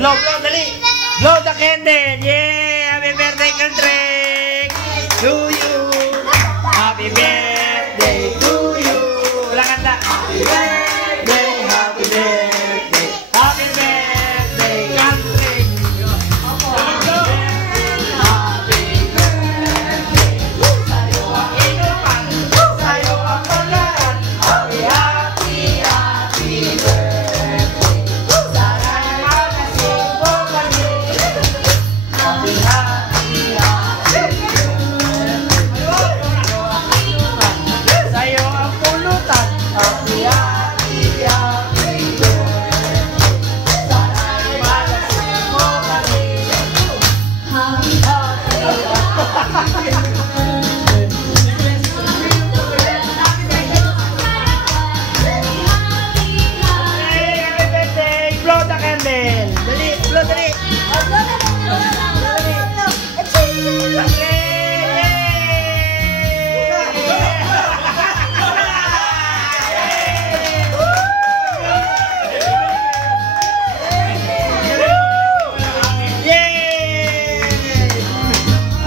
Blow, blow, dali. Blow the candle. Yeah! Happy birthday, Kendrick! To you. Happy birthday to you. Wala kanta. Happy birthday, happy birthday. Happy birthday, Kendrick. Happy birthday. Sa'yo ang inuman. Sa'yo ang paglaran. Happy, happy, happy birthday. Sana'y malasing mo kami. Happy, happy, happy birthday. Sa'yo ang pulutan. Happy, happy, happy birthday. Sana'y malasing mo kami. Happy, happy, happy. Hey, happy birthday! Blow the candle! Dali! Blow, dali!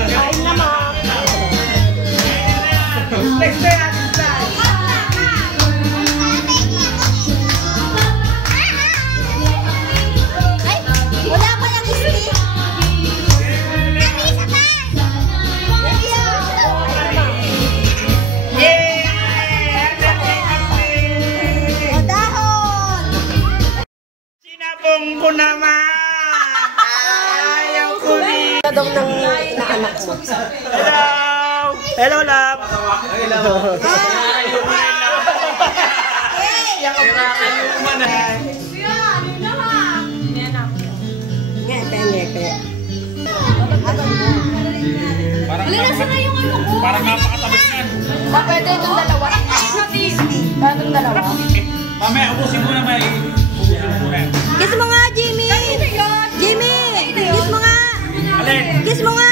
Kain naman! Next day, ating slide! Ay, wala pa yung stick. Nani, isa pa. O, dahon. Sinabong ko naman! Ayaw ko rin! Daw ng anak mo. Hello! Hello, love! Parang napakatamis yan. Pwede itong dalawa. Itong dalawa. Mamaya, ubusin mo na may ubusin mo muna. Kiss mo nga, Jimmy! Jimmy! Kiss mo nga! Alin? Kiss mo nga!